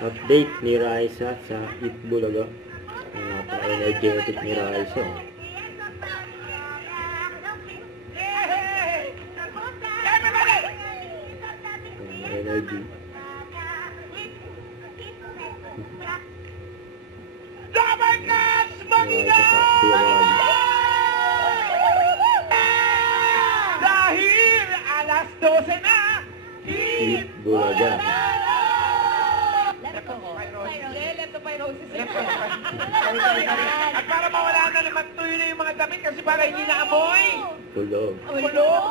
Update ni Raisa sa Itbulaga. Ang napaka-energetic ni Raisa. Energy. Dahil alas 12 na, Itbulaga. At para mawala na naman tuyo na yung mga damit kasi para hindi naamoy. Tulog. Kulog.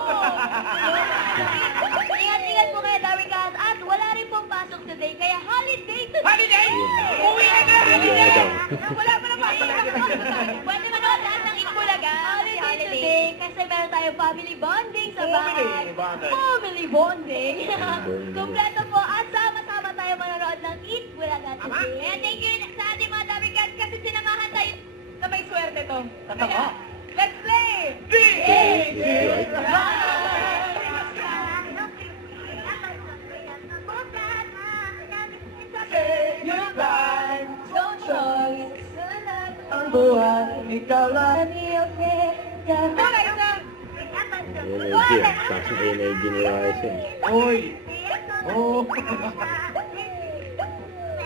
Ingat-ingat po kayo, Darwin Guys. At wala rin pong pasok today, kaya holiday today. Holiday! Uwi ka na! Holiday! Wala pa naman. Pwede manood lahat ng Itbulaga. Holiday today, kasi meron tayong family bonding sa bahay. Family bonding. Family bonding. Bonding. Kompleto po at sama-sama tayo manonood ng Itbulaga today. Kaya thank you sa ating mga Darwin Guys kasi sinamahan tayo na may swerte to. Kaya, let's play! Don't choice. Ang buhay, ikaw lang. Energy. Taas na energy ni Raisa. Uy! Oh!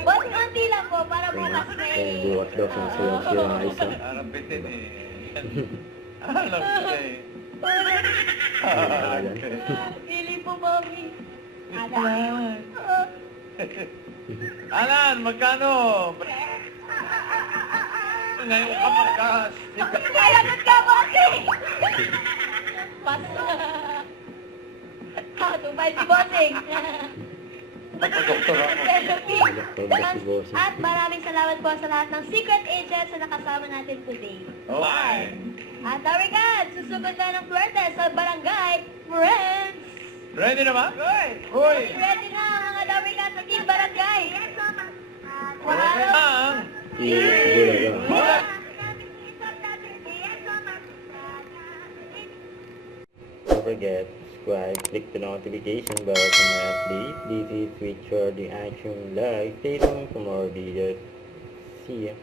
Konti lang po para bukas Kung may... bukas daw sinasayaw si Raisa. Harapitin eh. Alam ko eh. Alan. Pili po, Mommy. Alan. Alan, magkano? Ngayon ka magkas. Kailangan ka, Bossing! Pas. Tumay si Bossing. Magpa-doktor ako. Therapy. Magpa si Bossing. At maraming salamat po sa lahat ng secret agents na nakasama natin today. Okay. At Darwin, susugod na ng swerte sa Barangay Friends. Ready na ba? Uy! Ready na mga Darwin sa Team Barangay. Okay na. Itbulaga. Don't forget, subscribe, click the notification bell for my update. This is Richard the Action Live. Stay tuned for more videos. See ya.